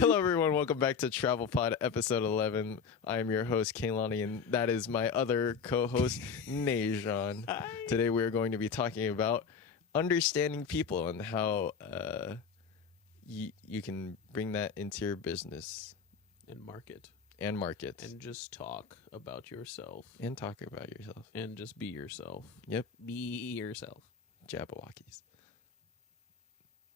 Hello, everyone. Welcome back to TravelPod Episode 11. I am your host, Kaylani, and that is my other co-host, Najan. Hi. Today, we're going to be talking about understanding people and how you can bring that into your business And market. and market. And just talk about yourself. And talk about yourself. And just be yourself. Yep. Be yourself. Jabberwockies.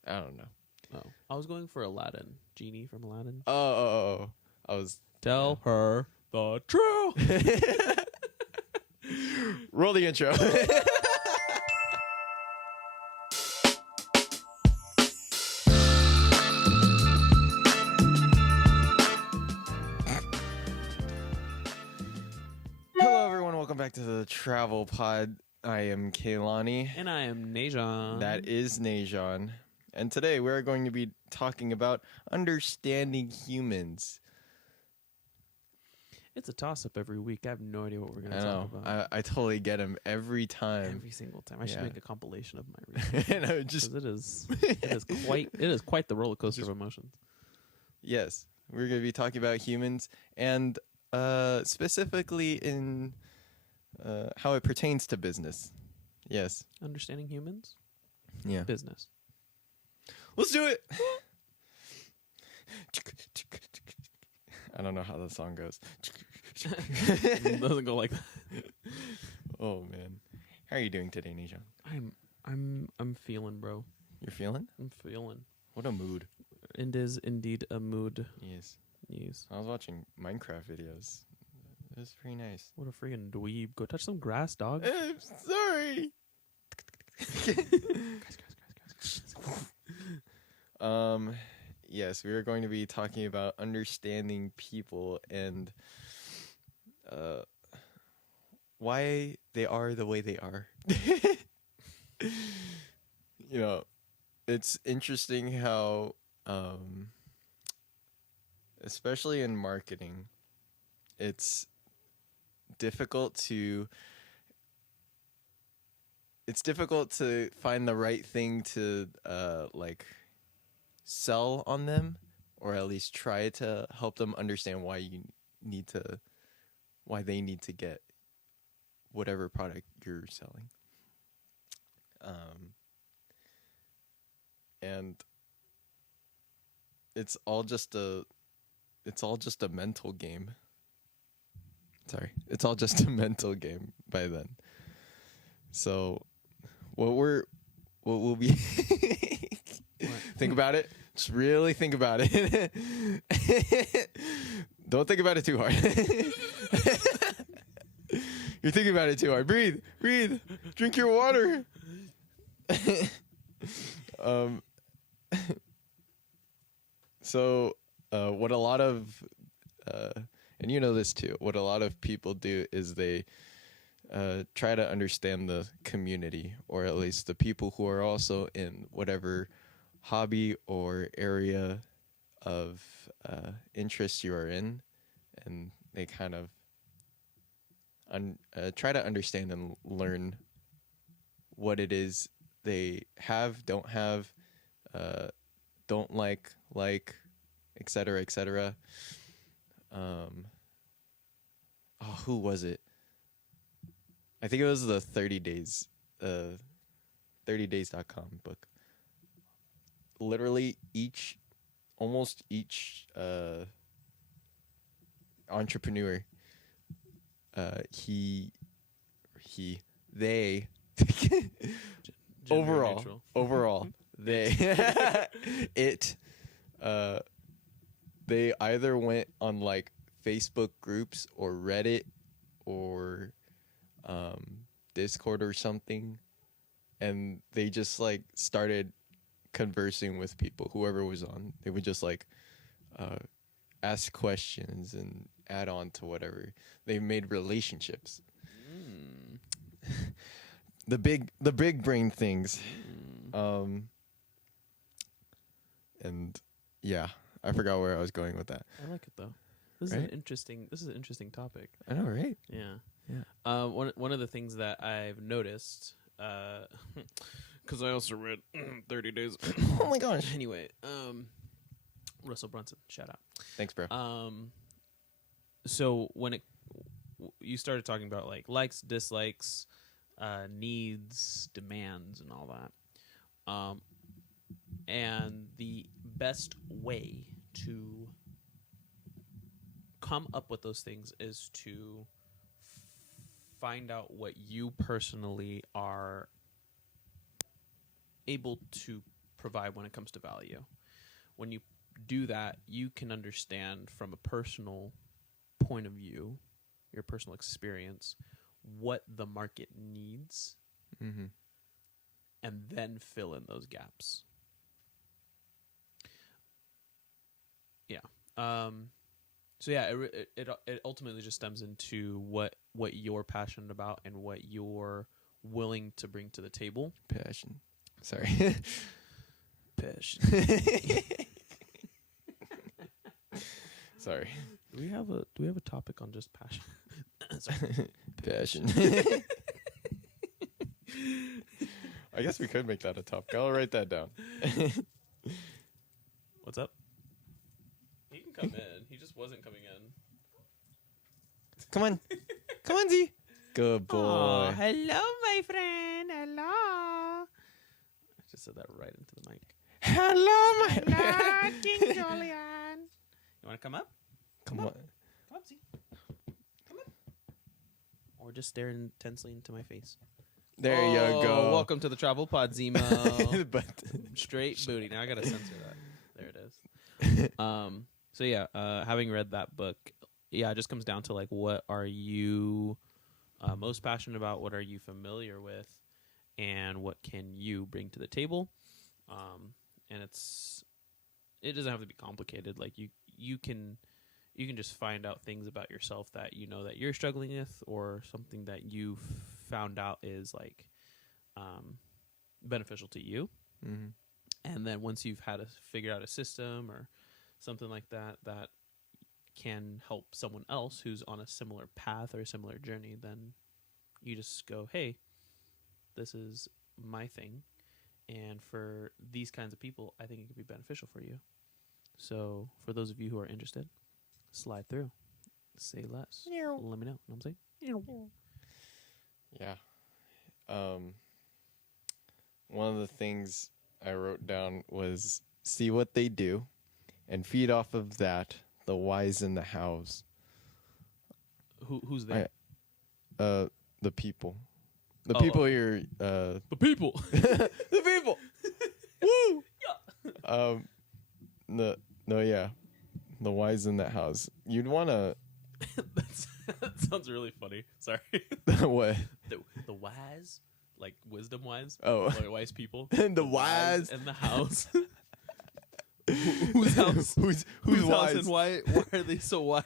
I don't know. Oh. I was going for Aladdin. Genie from Aladdin. Oh. I was... Tell her the truth. Roll the intro. Hello, everyone. Welcome back to the Travel Pod. I am Kaylani. And I am Najan. That is Najan. And today we're going to be talking about understanding humans. It's a toss-up every week. I have no idea what we're going I to know. talk about. I totally get him every time. Every single time. I should Yeah. make a compilation of my research. And I just... 'Cause it is quite the roller coaster of emotions. Yes, we're going to be talking about humans and specifically in how it pertains to business. Yes. Understanding humans? Yeah. Business. Let's do it. I don't know how the song goes. It doesn't go like that. Oh man, how are you doing today, Nishan? I'm feeling, bro. You're feeling? I'm feeling. What a mood. It is indeed a mood. Yes. Yes. I was watching Minecraft videos. It was pretty nice. What a freaking dweeb. Go touch some grass, dog. I'm sorry. Yes, we are going to be talking about understanding people and why they are the way they are. You know, it's interesting how, especially in marketing, it's difficult to find the right thing to sell on them, or at least try to help them understand why they need to get whatever product you're selling. And it's all just a mental game. Sorry, it's all just a mental game by then. So what we'll be think about it. Just really think about it. Don't think about it too hard. You're thinking about it too hard. Breathe. Drink your water. So what a lot of and you know this too, what a lot of people do is they try to understand the community, or at least the people who are also in whatever hobby or area of interest you are in, and they kind of try to understand and learn what it is they have, don't have, don't like, etc., etc. Who was it? I think it was the 30 days, 30days.com book. Literally almost each entrepreneur, they overall, they, they either went on like Facebook groups or Reddit or Discord or something, and they just like started conversing with people, whoever was on. They would just like ask questions and add on to whatever. They made relationships. The big brain things. And yeah, I forgot where I was going with that. I like it though. This is an interesting topic. I know, right? Yeah. One of the things that I've noticed, because I also read 30 Days. Oh my gosh. Anyway, Russell Brunson, shout out. Thanks, bro. So when you started talking about like likes, dislikes, needs, demands, and all that, and the best way to come up with those things is to find out what you personally are able to provide when it comes to value. When you do that, you can understand from a personal point of view, your personal experience, what the market needs, Mm-hmm. and then fill in those gaps. Yeah. So yeah, it ultimately just stems into what you're passionate about and what you're willing to bring to the table. Passion. Sorry. Passion. Sorry. Do we have a topic on just passion? Sorry. Passion. I guess we could make that a topic. I'll write that down. What's up? He can come in. He just wasn't coming in. Come on. Come on, Z. Good boy. Oh, hello, my friend. Hello. I just said that right into the mic. Hello, my Hello, King Julian. You want to come up? Come on. Come up, Z. Come up. Or just stare intensely into my face. There you go. Welcome to the TravelPod Zemo. But Straight booty. Now I gotta censor that. There it is. So yeah, having read that book, yeah, it just comes down to like, what are you most passionate about? What are you familiar with? And what can you bring to the table? And it doesn't have to be complicated. Like you can just find out things about yourself that you know that you're struggling with, or something that you found out is like beneficial to you. mm-hmm. And then once you've had figured out a system or something like that that can help someone else who's on a similar path or a similar journey, then you just go, hey, this is my thing. And for these kinds of people, I think it could be beneficial for you. So for those of you who are interested, slide through. Say less. Let me know. Know what I'm saying? Yeah. One of the things I wrote down was see what they do and feed off of that the whys and the hows. Who's there? The people. The people you're The people. the people. Woo! Yeah. Yeah. The whys and the hows. You'd want to That sounds really funny. Sorry. what? The wise, like wisdom wise. Oh. Like wise people. The wise and the house. Whose house? Who's Whose house wise? and why are they so wise?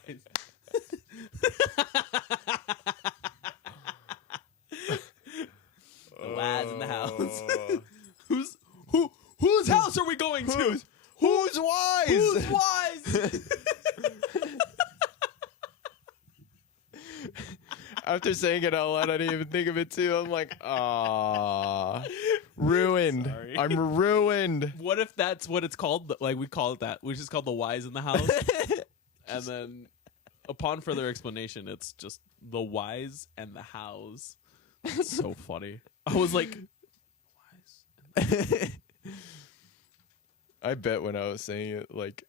The wise in the house. Whose house are we going to? Who's wise? Who's wise? After saying it out loud, I didn't even think of it too. I'm like, ah, ruined. Sorry. I'm ruined. What if that's what it's called? Like we call it that, which is called the wise in the house. And then, upon further explanation, it's just the wise and the hows. It's so funny. I was like, wise. I bet when I was saying it, like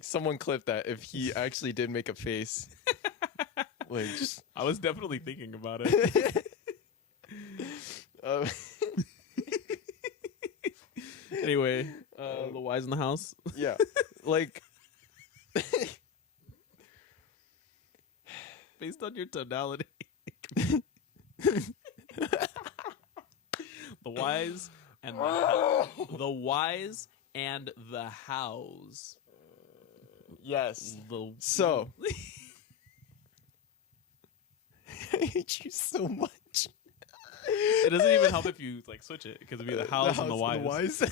someone clipped that if he actually did make a face. Like, just I was definitely thinking about it. Anyway, the wise in the house. Yeah, like Based on your tonality. The wise and the wise and the hows. yes. So I hate you so much. it doesn't even help if you like switch it, because it'd be the hows and the wise.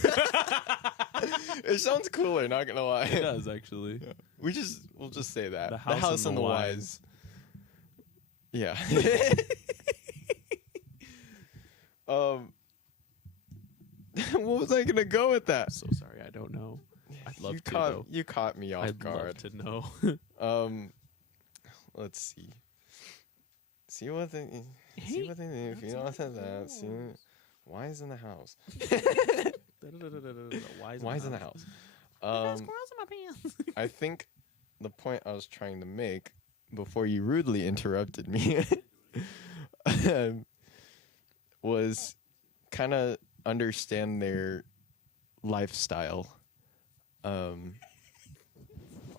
It sounds cooler, not gonna lie. It does actually. Yeah. We'll just say that. The The house house and and the the wise. wise. Yeah. What was I gonna go with that? So sorry, I don't know. I'd love to, though. You caught me off I'd guard. love to know. Let's see. See what they do. If you don't say that, see, why is in the house? Why is in the house? Squirrels in my pants. I think the point I was trying to make before you rudely interrupted me was kind of understand their lifestyle. Are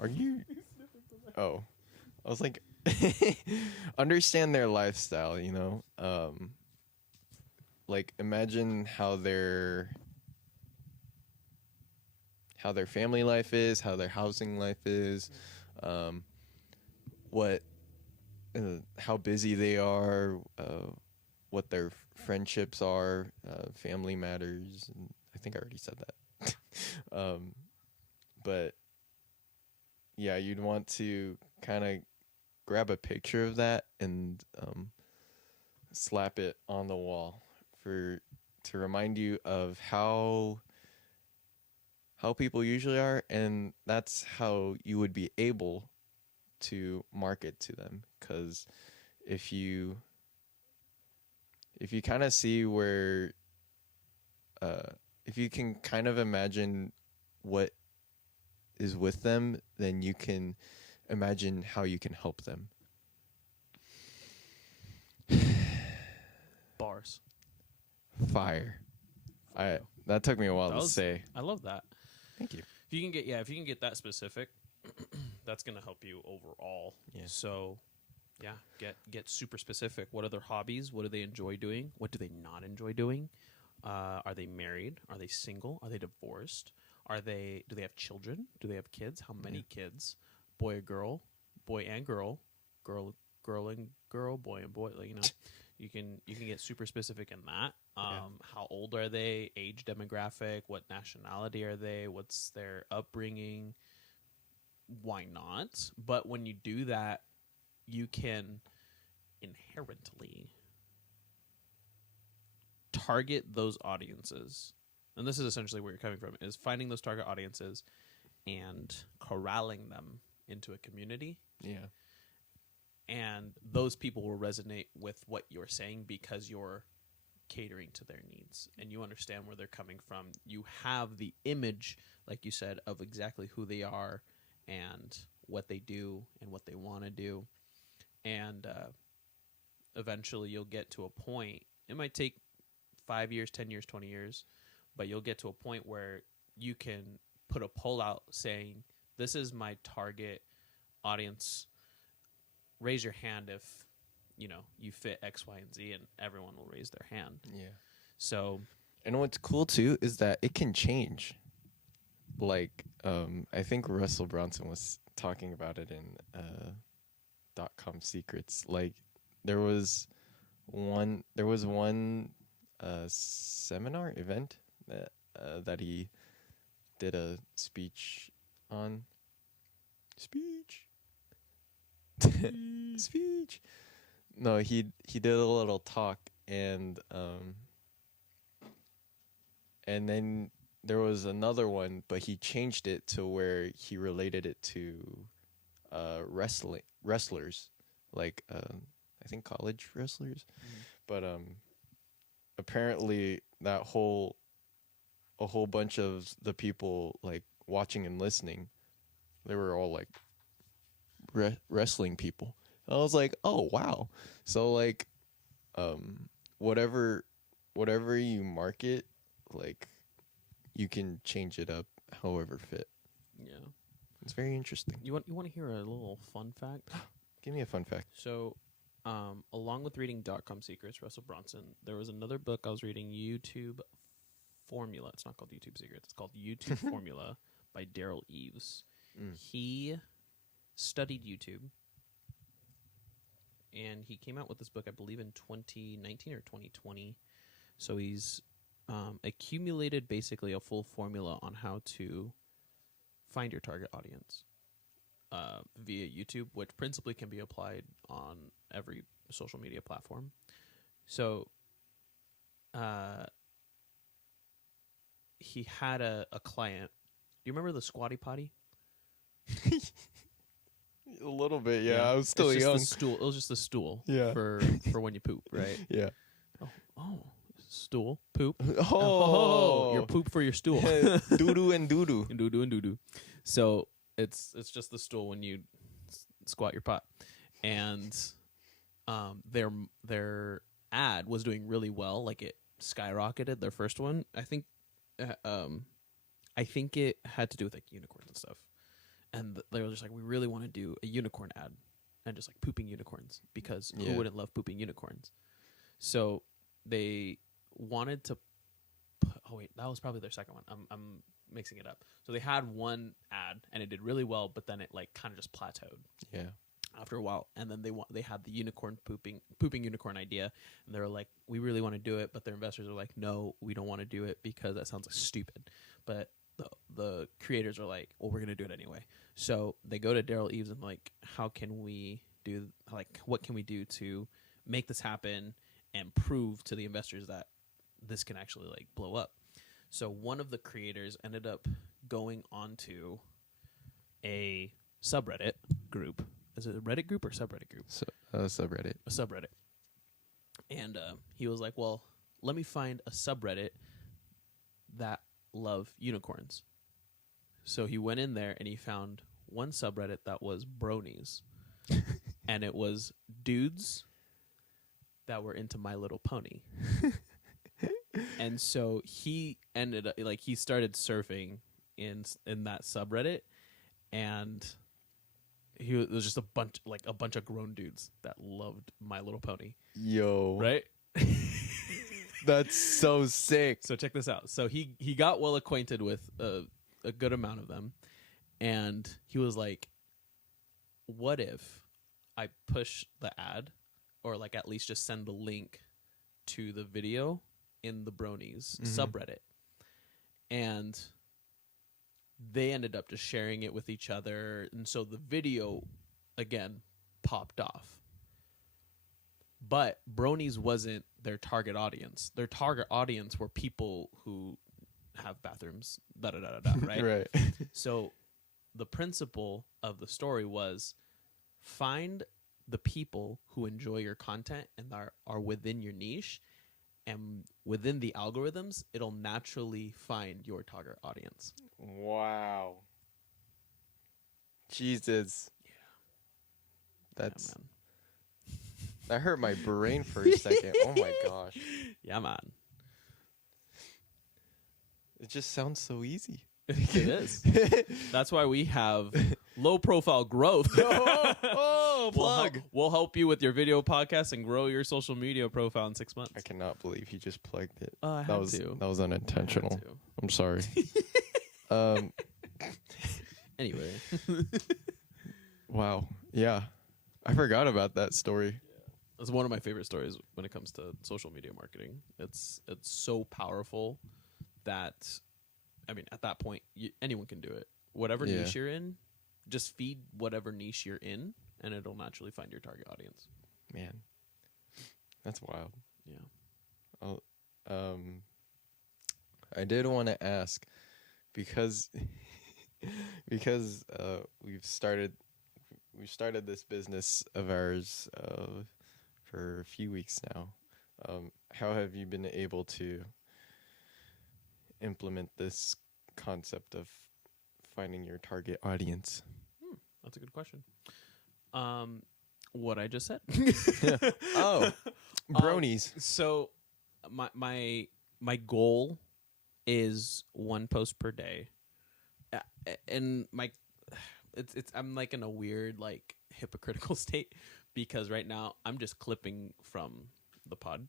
you? Oh, I was like, understand their lifestyle. You know, like imagine how their family life is, how their housing life is, what, how busy they are, what their friendships are, family matters. And I think I already said that. But yeah, you'd want to kind of grab a picture of that and slap it on the wall to remind you of how people usually are, and that's how you would be able to market to them. Because if you kind of see where if you can kind of imagine what is with them, then you can imagine how you can help them. Bars. Fire. That took me a while to say. I love that. Thank you. If you can get that specific, that's gonna help you overall. Yeah. So, yeah, get super specific. What are their hobbies? What do they enjoy doing? What do they not enjoy doing? Are they married? Are they single? Are they divorced? Do they have children? Do they have kids? How many kids? Boy or girl? Boy and girl? Girl and girl? Boy and boy? Like, you know, you can get super specific in that. How old are they? Age demographic? What nationality are they? What's their upbringing? Why not? But when you do that, you can inherently target those audiences. And this is essentially where you're coming from, is finding those target audiences and corralling them into a community. Yeah. And those people will resonate with what you're saying because you're catering to their needs and you understand where they're coming from. You have the image, like you said, of exactly who they are and what they do and what they want to do. And eventually you'll get to a point. It might take 5 years, 10 years, 20 years, but you'll get to a point where you can put a poll out saying, this is my target audience. Raise your hand if, you know, you fit X, Y, and Z, and everyone will raise their hand. Yeah. So, and what's cool too is that it can change. Like, I think Russell Brunson was talking about it in .com Secrets. Like, there was one seminar event that he did a speech on. Speech. No, he did a little talk, and then there was another one, but he changed it to where he related it to wrestlers, like I think college wrestlers. But apparently a whole bunch of the people like watching and listening, they were all like wrestling people. I was like, oh wow. So like whatever you market, like you can change it up however fit. yeah. It's very interesting. You want to hear a little fun fact? Give me a fun fact. So, along with reading .com Secrets, Russell Brunson, there was another book I was reading, YouTube Formula. It's not called YouTube Secrets. It's called YouTube Formula by Daryl Eves. He studied YouTube, and he came out with this book, I believe, in 2019 or 2020. So he's accumulated basically a full formula on how to find your target audience via YouTube, which principally can be applied on every social media platform. So he had a client you remember the squatty potty? A little bit, yeah. I was still it's just young. The stool. It was just a stool. Yeah. For when you poop, right? Yeah. Oh, stool, poop. Oh, your poop for your stool. Doo-doo and doo-doo. Doo-doo and doo-doo. So it's just the stool when you squat your pot, and their ad was doing really well. Like it skyrocketed. Their first one, I think it had to do with like unicorns and stuff. And they were just like, we really want to do a unicorn ad, and just like pooping unicorns, because who wouldn't love pooping unicorns? So they wanted to. Oh wait, that was probably their second one. I'm mixing it up. So they had one ad and it did really well, but then it like kind of just plateaued. Yeah. After a while, and then they had the unicorn pooping unicorn idea, and they were like, we really want to do it, but their investors are like, no, we don't want to do it because that sounds like stupid. But the creators are like, well, we're gonna do it anyway. So they go to Daryl Eves and like, how can we do, like, what can we do to make this happen and prove to the investors that this can actually like blow up? So one of the creators ended up going onto a subreddit group. Is it a Reddit group or subreddit group? Subreddit. A subreddit. And he was like, well, let me find a subreddit that love unicorns. So he went in there and he found one subreddit that was bronies. And it was dudes that were into My Little Pony. And so he ended up, like, he started surfing in that subreddit, and it was just a bunch of grown dudes that loved My Little Pony. Yo. Right? That's so sick. So check this out. So he got well acquainted with a good amount of them, and he was like, what if I push the ad, or like at least just send the link to the video in the bronies subreddit? And they ended up just sharing it with each other, and so the video again popped off. But bronies wasn't their target audience. Their target audience were people who have bathrooms, right? Right. So the principle of the story was, find the people who enjoy your content and are within your niche, and within the algorithms, it'll naturally find your target audience. Wow. Jesus. Yeah. That's man. That hurt my brain for a second. Oh my gosh. Yeah, man. It just sounds so easy. It is. That's why we have low profile growth. Plug. We'll help you with your video podcast and grow your social media profile in 6 months. I cannot believe he just plugged it. I had to. That was unintentional. I'm sorry. Anyway. Wow. Yeah. I forgot about that story. It's one of my favorite stories when it comes to social media marketing. It's so powerful that, I mean, at that point, anyone can do it. Whatever niche you're in, just feed whatever niche you're in, and it'll naturally find your target audience. Man, that's wild. Yeah. I did want to ask, because we've started this business of ours for a few weeks now. How have you been able to implement this concept of finding your target audience? That's a good question. What I just said. Oh, bronies. So my goal is one post per day, and I'm like in a weird like hypocritical state, because right now I'm just clipping from the pod.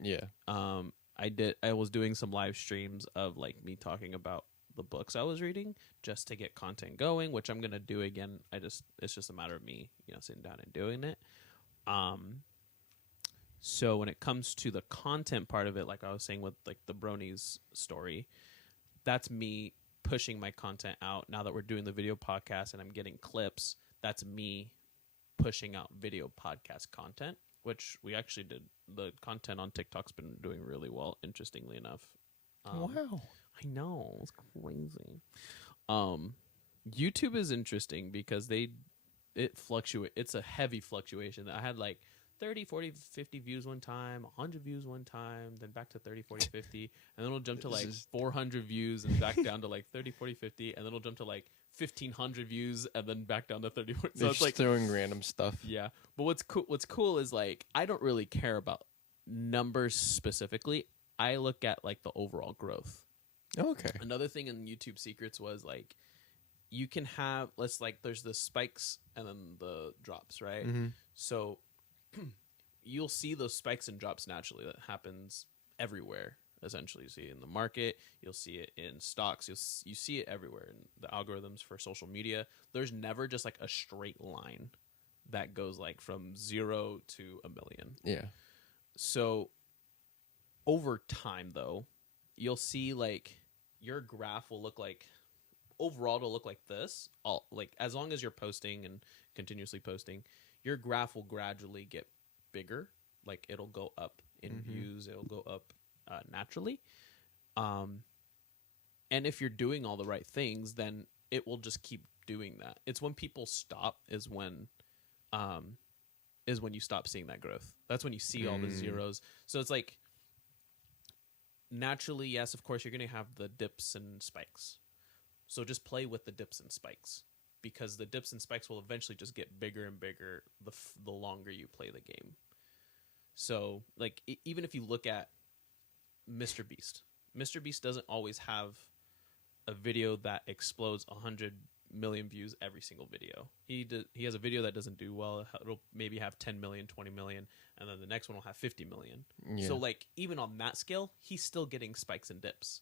Yeah. I was doing some live streams of like me talking about the books I was reading, just to get content going, which I'm gonna do again. It's just a matter of me, sitting down and doing it. So when it comes to the content part of it, like I was saying with like the bronies story, that's me pushing my content out. Now that we're doing the video podcast and I'm getting clips, that's me pushing out video podcast content, which we actually did. The content on TikTok's been doing really well, interestingly enough. Wow. I know, it's crazy. YouTube is interesting because it fluctuates. It's a heavy fluctuation. I had like 30, 40, 50 views one time, 100 views one time, then back to 30, 40, 50, and then it'll jump to like 400 views and back down to like 30, 40, 50, and then it'll jump to like 1,500 views and then back down to 30, 40. So They're it's like throwing random stuff. Yeah. But what's cool is like I don't really care about numbers specifically. I look at like the overall growth. Okay. Another thing in YouTube secrets was like you can have there's the spikes and then the drops, right? Mm-hmm. So you'll see those spikes and drops naturally. That happens everywhere. Essentially, you see it in the market, you'll see it in stocks, you see it everywhere in the algorithms for social media. There's never just like a straight line that goes like from 0 to 1 million. Yeah. So over time, though, you'll see like your graph will look like overall to look like this. All like as long as you're posting and continuously posting, your graph will gradually get bigger. Like it'll go up in views, it'll go up naturally. And if you're doing all the right things, then it will just keep doing that. It's when people stop is when you stop seeing that growth. That's when you see all the zeros. So it's like naturally, yes, of course, you're going to have the dips and spikes. So just play with the dips and spikes because the dips and spikes will eventually just get bigger and bigger the longer you play the game. So like even if you look at Mr. Beast doesn't always have a video that explodes 100 million views every single video. He has a video that doesn't do well. It'll maybe have 10 million, 20 million, and then the next one will have 50 million. Yeah. So like even on that scale, he's still getting spikes and dips.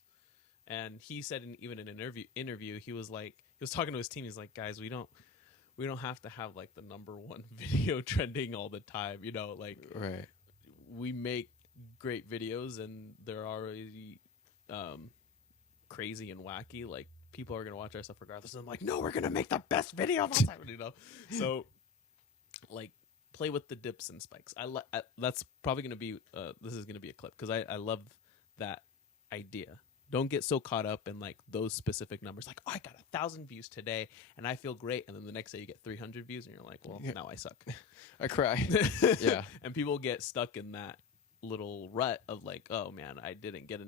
And he said even in an interview, he was talking to his team. He's like, guys, we don't have to have like the number one video trending all the time. You know, like right. We make great videos and they're already crazy and wacky. Like people are gonna watch our stuff regardless. And I'm like, no, we're gonna make the best video of all time. You know, so like play with the dips and spikes. That's probably gonna be this is gonna be a clip because I love that idea. Don't get so caught up in like those specific numbers. Like, oh, I got 1,000 views today and I feel great. And then the next day you get 300 views and you're like, well, now I suck. I cry. Yeah. And people get stuck in that little rut of like, oh man, I didn't get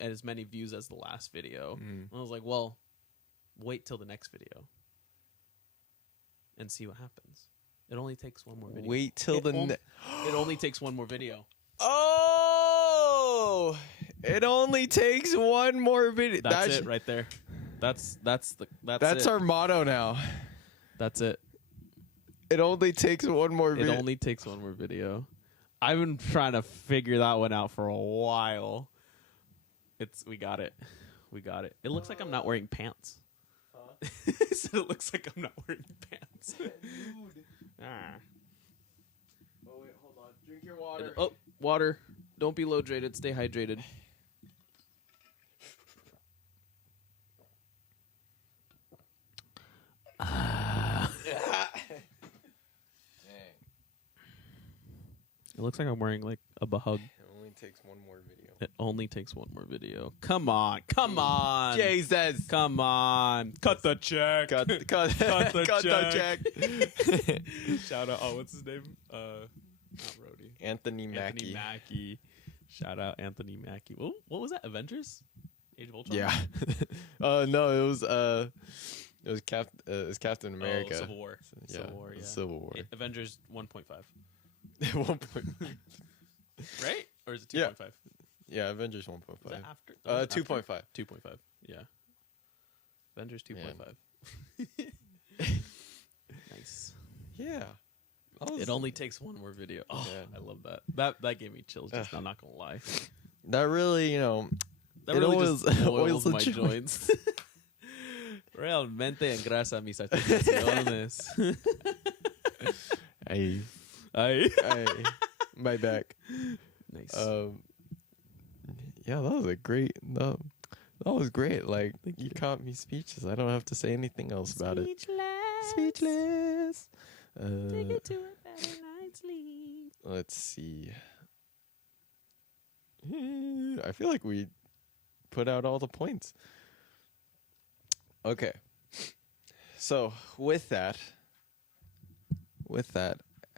as many views as the last video. And I was like, well, wait till the next video and see what happens. It only takes one more video. Wait till it only takes one more video. Oh, it only takes one more video. That's it right there. That's our motto now. That's it. It only takes one more video. It only takes one more video. I've been trying to figure that one out for a while. We got it. It looks like I'm not wearing pants. So it looks like I'm not wearing pants. Dude. Oh wait, hold on. Drink your water. Oh, water. Don't be low-hydrated. Stay hydrated. It looks like I'm wearing like a bahug. It only takes one more video. It only takes one more video. Come on. Jesus. Come on. Cut the check. Cut the check. Shout out. Oh, what's his name? Not Rhodey. Anthony Mackie. Shout out Anthony Mackie. What was that? Avengers? Age of Ultron? Yeah. No, it was Captain America. Civil War. Yeah. Civil War. Avengers 1.5. 1. Right? Or is it 2.5? Yeah, Avengers 1.5. Is that after? 2.5. 2.5. Yeah. Avengers 2.5. Nice. Yeah. It only takes one more video. Oh, yeah. I love that. That gave me chills. Just I'm not gonna lie. That really, that really just oils my joints. Realmente engrasa mis articulaciones. Ay. My back. Nice. Yeah, that was that was great. Like you caught me speechless. I don't have to say anything else about it. Speechless. Take it to a better night's sleep. Let's see. I feel like we put out all the points. Okay. So with that,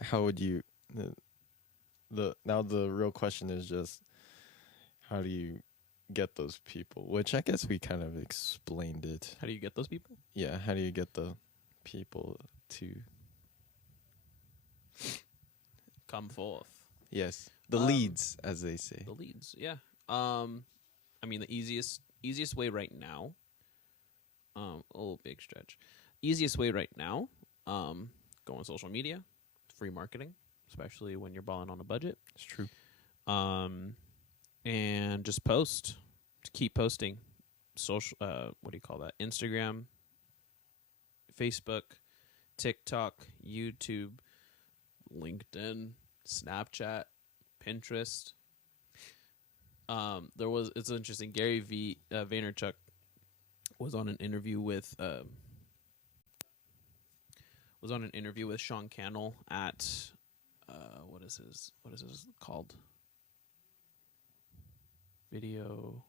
how would you the real question is just how do you get those people? Which I guess we kind of explained it. How do you get those people? Yeah, how do you get the people to Come forth. yes, the Um, leads as they say. The leads, yeah. I mean, the easiest way right now. Oh, big stretch. Easiest way right now. Go on social media, free marketing, especially when you're balling on a budget. It's true. And just post. Keep posting. Social. What do you call that? Instagram, Facebook, TikTok, YouTube, LinkedIn, Snapchat, Pinterest. It's interesting. Gary Vaynerchuk was on an interview with Sean Cannell at what is his called? Video.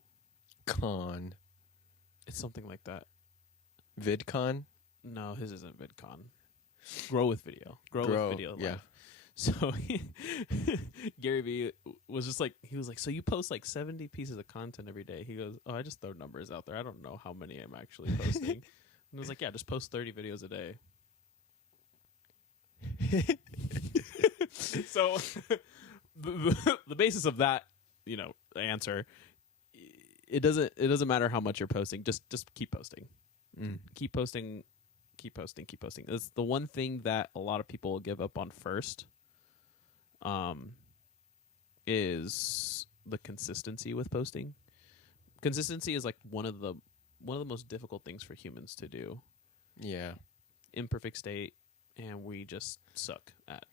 Con. It's something like that. VidCon? No, his isn't VidCon. Grow with video. Grow with video. Yeah. Live. So Gary Vee was just like, he was like, so you post like 70 pieces of content every day. He goes, oh, I just throw numbers out there. I don't know how many I'm actually posting. And I was like, yeah, just post 30 videos a day. So the basis of that, answer, it doesn't matter how much you're posting. Just keep posting. Keep posting. It's the one thing that a lot of people will give up on first. Is the consistency with posting. Consistency is like one of the most difficult things for humans to do. Yeah. Imperfect state, and we just suck at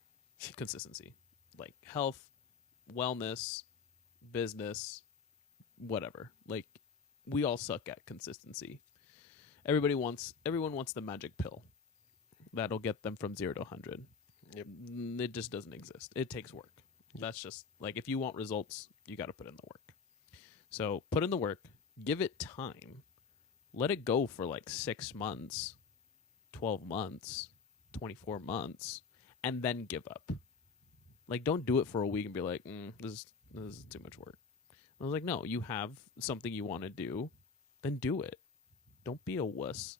consistency. Like health, wellness, business, whatever. Like we all suck at consistency. Everyone wants the magic pill that'll get them from 0 to 100. Yep. It just doesn't exist. It takes work. Yep. That's just like, if you want results, you got to put in the work. So put in the work, give it time, let it go for like 6 months, 12 months, 24 months, and then give up. Like, don't do it for a week and be like, this is too much work. I was like, no, you have something you want to do, then do it. Don't be a wuss.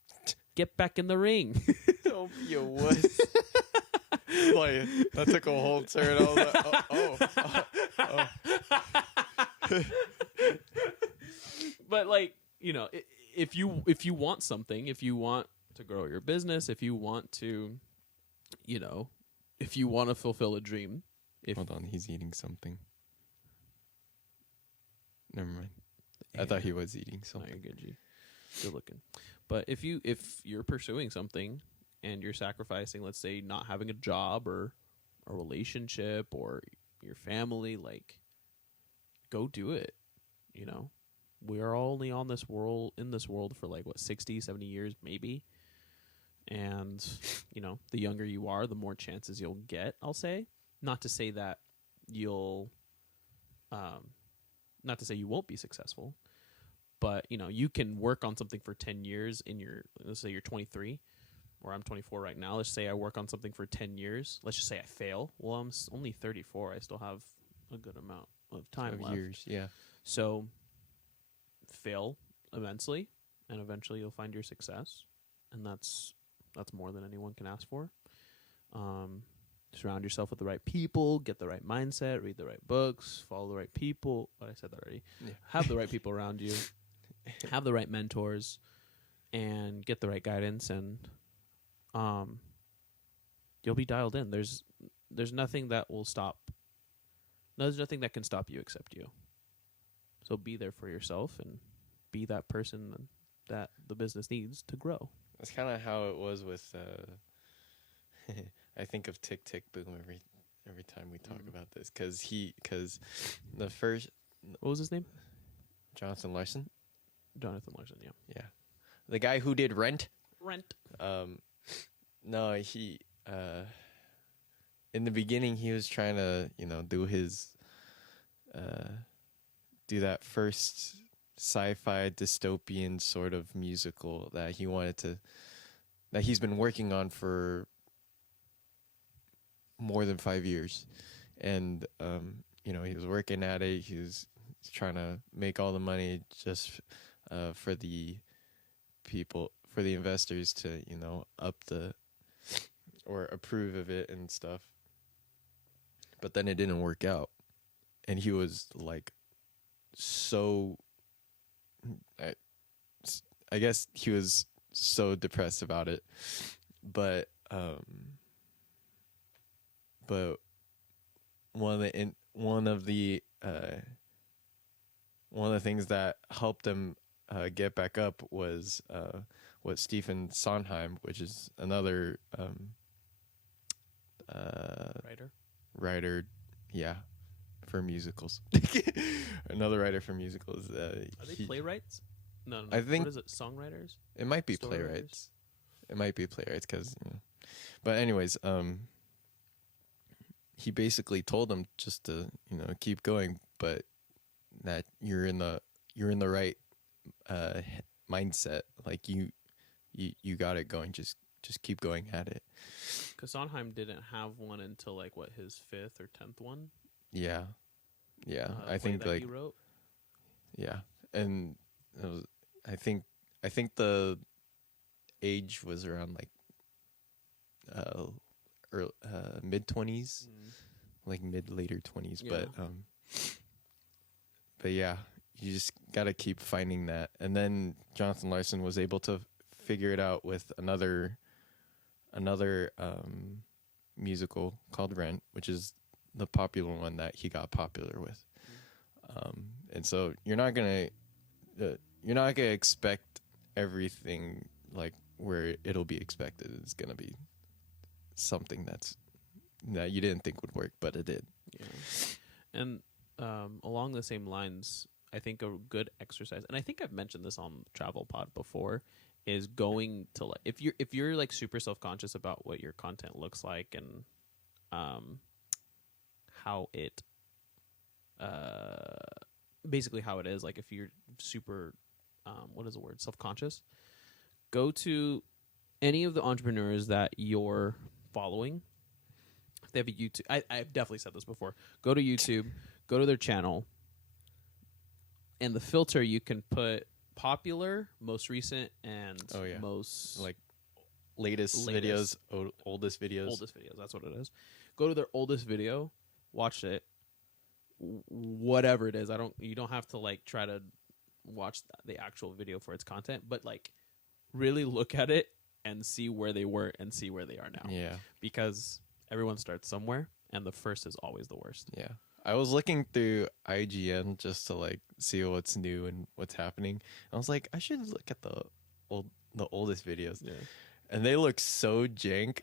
Get back in the ring. Don't be a wuss. Like, that took a whole turn. I was like, oh. But like, if you want something, if you want to grow your business, if you want to, if you want to fulfill a dream. Hold on, he's eating something. Never mind. I thought he was eating something. No, you're good, G. Good looking. But if you're pursuing something and you're sacrificing, let's say, not having a job or a relationship or your family, like, go do it. We are only in this world for like 60, 70 years maybe. And the younger you are, the more chances you'll get, I'll say. Not to say that you'll not to say you won't be successful, but you can work on something for 10 years let's say you're 23, or I'm 24 right now. Let's say I work on something for 10 years. Let's just say I fail. Well, I'm only 34. I still have a good amount of time left. Years, yeah. So fail immensely, and eventually you'll find your success, and that's more than anyone can ask for. Surround yourself with the right people, get the right mindset, read the right books, follow the right people. I said that already. Yeah. Have the right people around you, have the right mentors, and get the right guidance, and you'll be dialed in. There's nothing that will stop. There's nothing that can stop you except you. So be there for yourself and be that person that the business needs to grow. That's kind of how it was with. I think of Tick Tick Boom every time we talk about this, because the first. What was his name? Jonathan Larson. Jonathan Larson, yeah. Yeah, the guy who did Rent. No, he. In the beginning, he was trying to do his. Do that first sci-fi dystopian sort of musical that he's been working on for more than 5 years. And he was working at it. He was trying to make all the money just for the investors to up the or approve of it and stuff. But then it didn't work out, and he was like so I guess he was so depressed about it. But one of the things that helped him get back up was what Stephen Sondheim, which is another writer, yeah, for musicals. Another writer for musicals. Are they playwrights? No. I think, what is it? Songwriters? It might be Story playwrights. writers? It might be playwrights because, but anyways, he basically told him just to keep going, but that you're in the right mindset. Like you got it going. Just keep going at it. Because Sondheim didn't have one until like what, his 5th or 10th one. Yeah. I think that like he wrote. Yeah, and it was, I think the age was around like mid-20s, like later 20s. Yeah. But yeah, you just gotta keep finding that. And then Jonathan Larson was able to figure it out with another musical called Rent, which is the popular one that he got popular with. And so you're not gonna expect everything like where it'll be expected. It's gonna be something that you didn't think would work, but it did. Yeah. And along the same lines, I think a good exercise, and I think I've mentioned this on TravelPod before, is going to like if you're like super self-conscious about what your content looks like and how it basically how it is, like if you're super what is the word, self-conscious, go to any of the entrepreneurs that you're following. If they have a YouTube, I've definitely said this before, go to YouTube, go to their channel, and the filter you can put popular, most recent, and most like latest videos, oldest videos. That's what it is. Go to their oldest video, watch it, whatever it is. You don't have to like try to watch the actual video for its content, but like really look at it and see where they were and see where they are now. Yeah, because everyone starts somewhere, and the first is always the worst. Yeah. I was looking through IGN just to like see what's new and what's happening. I was like, I should look at the oldest videos. Yeah. And they look so jank.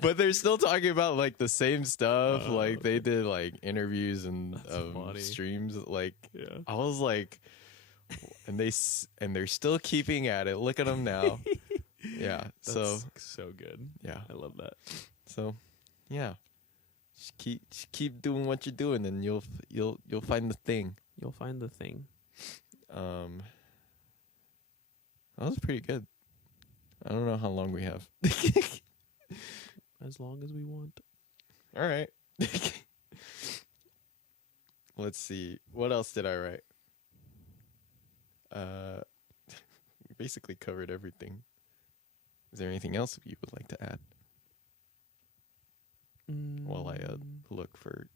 But they're still talking about like the same stuff. Like they did like interviews and streams. Like I was like, and they're still keeping at it. Look at them now. Yeah. That's so good. Yeah. I love that. So, yeah. Just keep doing what you're doing, and you'll find the thing. You'll find the thing. That was pretty good. I don't know how long we have. As long as we want. All right. Let's see. What else did I write? We basically covered everything. Is there anything else you would like to add? While I look for.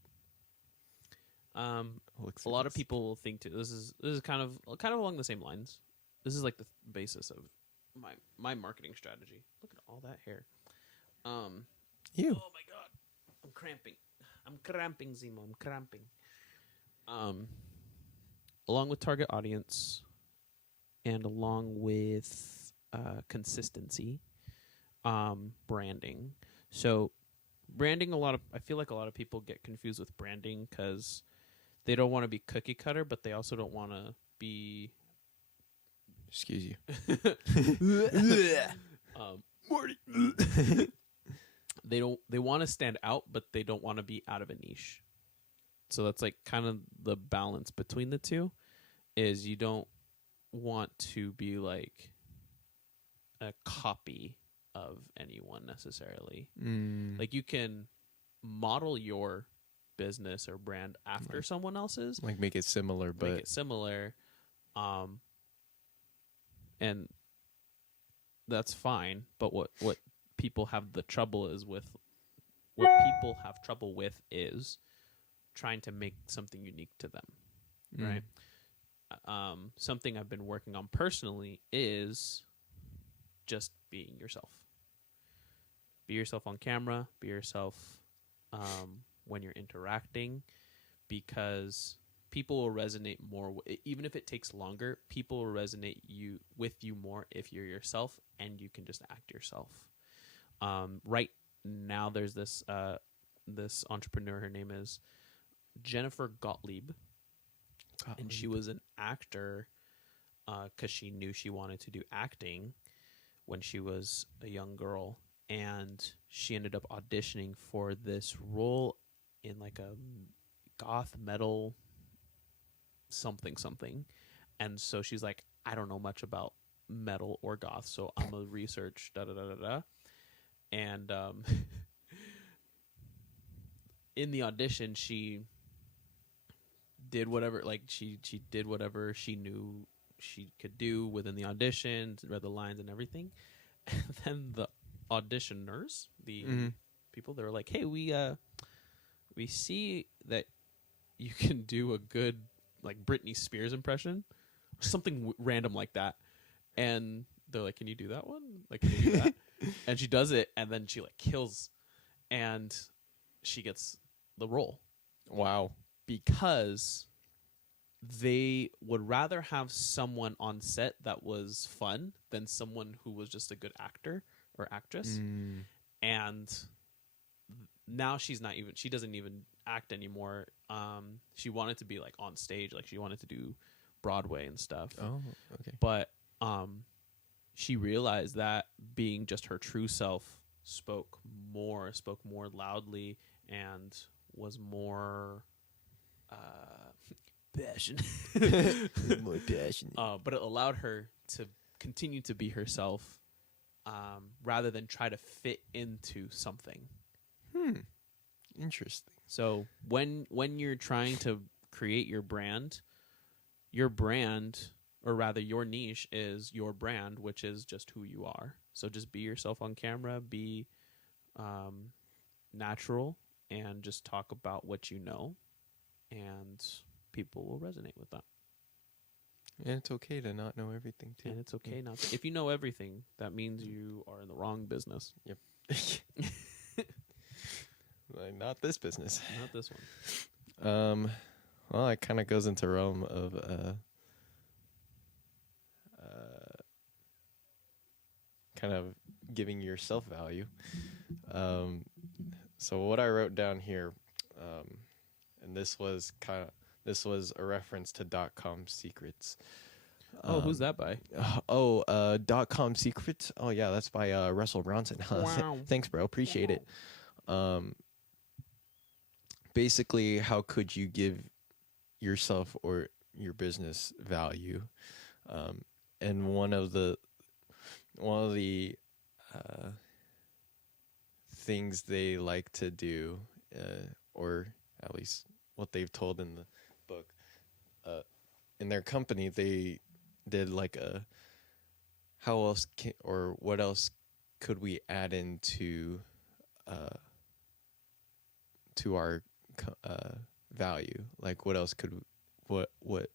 A lot of people will think too. This is kind of along the same lines. This is like the basis of my marketing strategy. Look at all that hair. You. Oh my god, I'm cramping, Zemo. I'm cramping. Along with target audience, and along with consistency, branding. So. Branding, I feel like a lot of people get confused with branding because they don't want to be cookie cutter, but they also don't want to be. Excuse you. Morty. They want to stand out, but they don't want to be out of a niche. So that's like kind of the balance between the two. is you don't want to be like a copy of anyone necessarily. Like you can model your business or brand after someone else's, like make it similar, but make it similar, and that's fine. But what people have the trouble is with what people have trouble with is trying to make something unique to them, right? Something I've been working on personally is just being yourself. Be yourself on camera. Be yourself when you're interacting, because people will resonate more. Even if it takes longer, people will resonate with you more if you're yourself and you can just act yourself. Right now, there's this this entrepreneur. Her name is Jennifer Gottlieb. And she was an actor because she knew she wanted to do acting when she was a young girl. And she ended up auditioning for this role in like a goth metal something. And so she's like, I don't know much about metal or goth, so I'm going to research da-da-da-da-da. And in the audition, she did whatever, like she did whatever she knew she could do within the audition, read the lines and everything. And then the auditioners, the people, they were like, hey, we see that you can do a good like Britney Spears impression, something random like that. And they're like, can you do that one? Like, can you do that? And she does it, and then she like kills, and she gets the role. Wow. Because they would rather have someone on set that was fun than someone who was just a good actor or actress. And now she doesn't even act anymore. She wanted to be like on stage, like she wanted to do Broadway and stuff. Oh, okay. But she realized that being just her true self spoke more loudly, and was more passionate. More passionate. But it allowed her to continue to be herself, rather than try to fit into something. Interesting. So when you're trying to create your brand, or rather your niche is your brand, which is just who you are. So just be yourself on camera, be natural, and just talk about what you know, and people will resonate with that. And it's okay to not know everything too. And it's okay not to. If you know everything, that means you are in the wrong business. Yep. Like, not this business. Not this one. Well, it kind of goes into realm of kind of giving yourself value. So what I wrote down here, and this was a reference to .com secrets. Who's that by? .com secrets. Oh yeah, that's by Russell Bronson. Wow. Thanks, bro. Appreciate it. Basically, how could you give yourself or your business value? And one of the things they like to do, or at least what they've told in the book, in their company, they did like a what else could we add into to our value? Like, what else what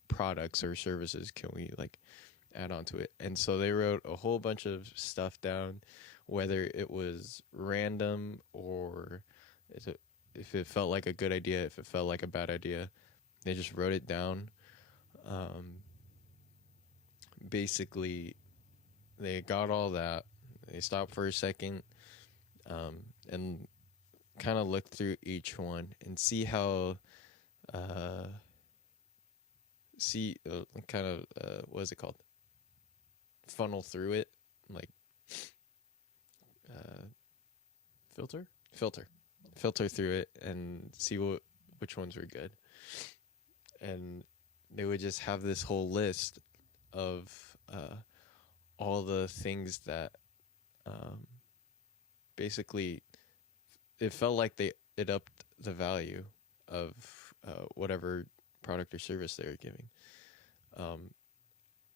products or services can we like add onto it? And so they wrote a whole bunch of stuff down, whether it was random or if it felt like a good idea, if it felt like a bad idea. They just wrote it down. Basically, they got all that. They stopped for a second, and kind of look through each one and see how what is it called, funnel through it, like filter through it and see which ones were good. And they would just have this whole list of all the things that basically it felt like it upped the value of whatever product or service they were giving,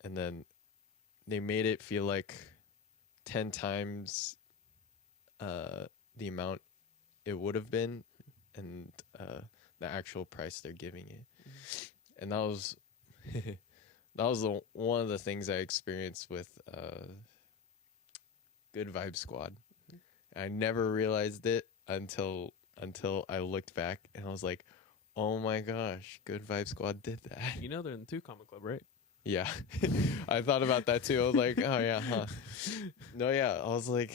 and then they made it feel like 10 times the amount it would have been, and the actual price they're giving it. And that was one of the things I experienced with Good Vibe Squad. I never realized it until I looked back, and I was like, oh my gosh, Good Vibe Squad did that. You know they're in the 2 Comic Club, right? Yeah. I thought about that too. I was like, oh yeah, huh. No, yeah. I was like,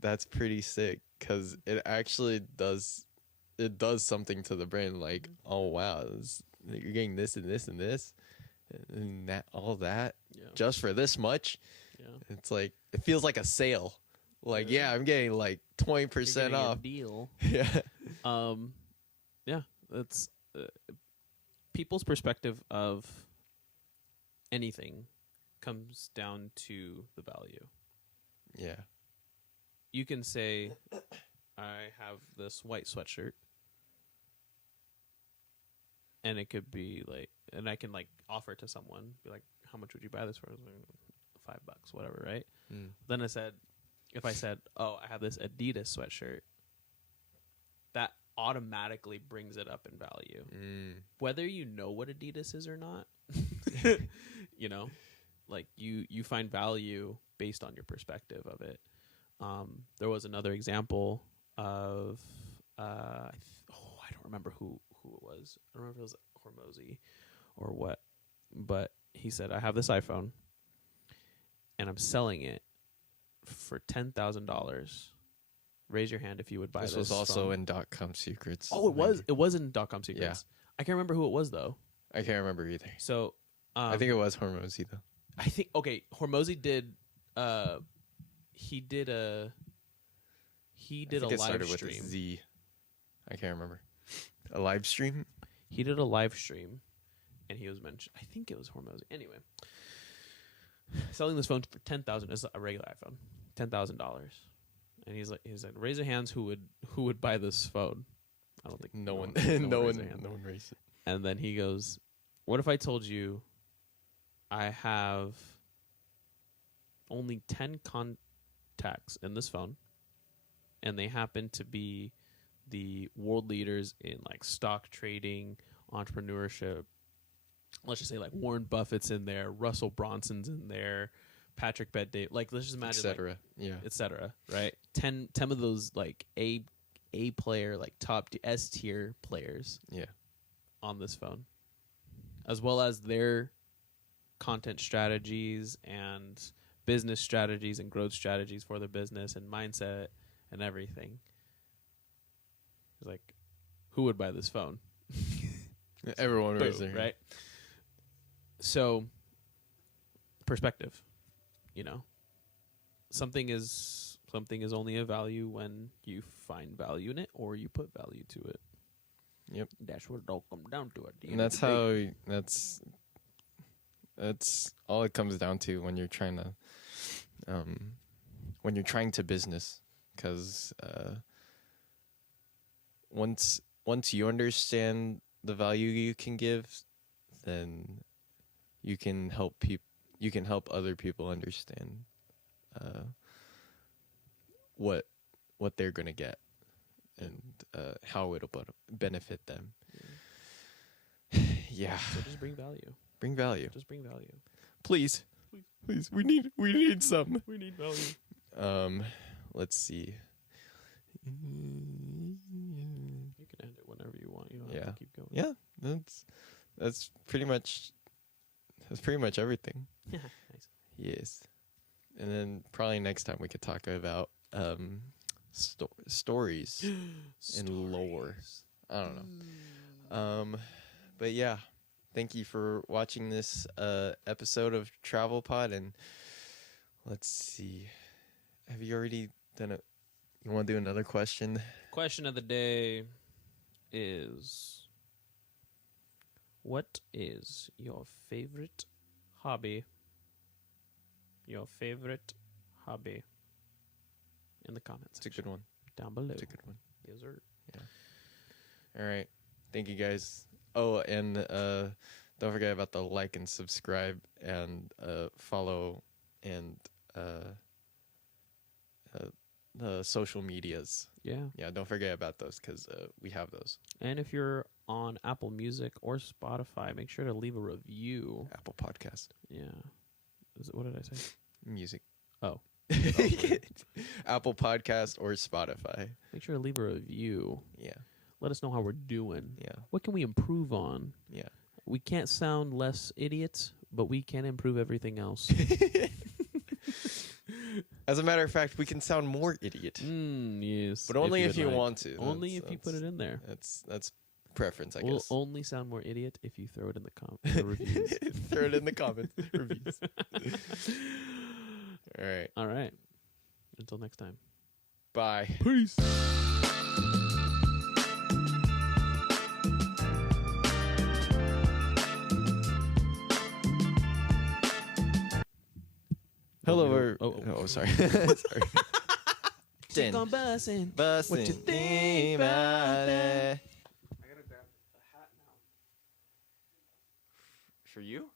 that's pretty sick, because it actually does something to the brain. Like, oh wow, you're getting this and this and this and that, all that, just for this much. Yeah. It's like, it feels like a sale. Like, yeah, I'm getting like 20% off. A deal. Yeah. Yeah, that's people's perspective of anything comes down to the value. Yeah. You can say, I have this white sweatshirt, and it could be like, and I can like offer it to someone, be like, how much would you buy this for? Like, $5, whatever, right? Then if I said, oh, I have this Adidas sweatshirt, that automatically brings it up in value. Whether you know what Adidas is or not, you know, like you find value based on your perspective of it. There was another example of, I don't remember who it was. I don't remember if it was Hormozy or what, but he said, I have this iPhone and I'm selling it for $10,000. Raise your hand if you would buy this. This was also in .com Secrets. Oh, it was. It was in .com Secrets. Yeah. I can't remember who it was though. I can't remember either. So I think it was Hormozy though. I think Hormozy did. He did a live stream. With a Z. I can't remember. A live stream. He did a live stream, and he was mentioned. I think it was Hormozy. Anyway, selling this phone for $10,000. It's a regular iPhone, $10,000. And he's like, raise your hands who would buy this phone. I don't think no one raised it. And then he goes, what if I told you I have only 10 contacts in this phone, and they happen to be the world leaders in like stock trading, entrepreneurship. Let's just say like Warren Buffett's in there, Russell Bronson's in there, Patrick Bet-David, like let's just imagine, etc. Yeah, etc. Right, 10 of those like A player, like top S tier players. Yeah, on this phone, as well as their content strategies and business strategies and growth strategies for their business and mindset and everything. It's like, who would buy this phone? Everyone raised their hand. Right? So, perspective. You know, something is only a value when you find value in it or you put value to it. Yep, that's what it all comes down to. And that's all it comes down to when you're trying to business, because once you understand the value you can give, then you can help other people understand what they're gonna get and how it'll benefit them. Yeah. So just bring value. Bring value. Just bring value. Please. We need some. We need value. Let's see. You can end it whenever you want. You don't have to keep going. Yeah. That's pretty much everything. Nice. Yes. And then probably next time we could talk about stories and lore. I don't know. But yeah, thank you for watching this episode of TravelPod. And let's see, have you already done it? You want to do another question? Question of the day is, What is your favorite hobby? Your favorite hobby? In the comments. It's a good one. Down below. It's a good one. Yes, sir. Yeah. All right. Thank you guys. Oh, and don't forget about the like and subscribe and follow and the social medias. Yeah. Yeah, don't forget about those because we have those. And if you're on Apple Music or Spotify, make sure to leave a review. Apple Podcast. Yeah. What did I say? Music. Oh. Apple Podcast or Spotify. Make sure to leave a review. Yeah. Let us know how we're doing. Yeah. What can we improve on? Yeah. We can't sound less idiots, but we can improve everything else. As a matter of fact, we can sound more idiot. Yes. But only if would you like. want to. Only if you put it in there. That's preference, I We'll guess. only sound more idiot if you throw it in the reviews. Throw it in the comments. Reviews. All right. All right. Until next time. Bye. Peace. Hello. Oh. Sorry. Sorry. Stick on bussin'. Bustin'. What you think about it? I gotta grab a hat now. For you?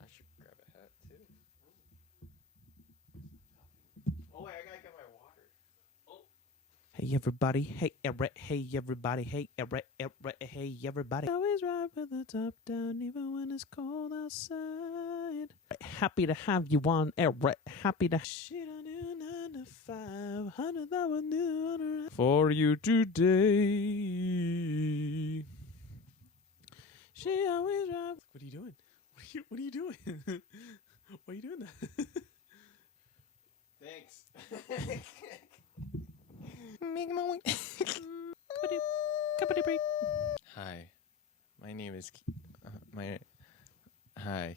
I should grab a hat too. Oh wait, I gotta get my water. Hey everybody, hey everybody, hey everybody. Always ride with the top down, even when it's cold outside. Happy to have you on, happy to. Shit, I knew 9 to 5, 100 that was new for you today. She always ride. What are you doing? What are you doing? Why are you doing that? Thanks. Hi, my name is. Hi.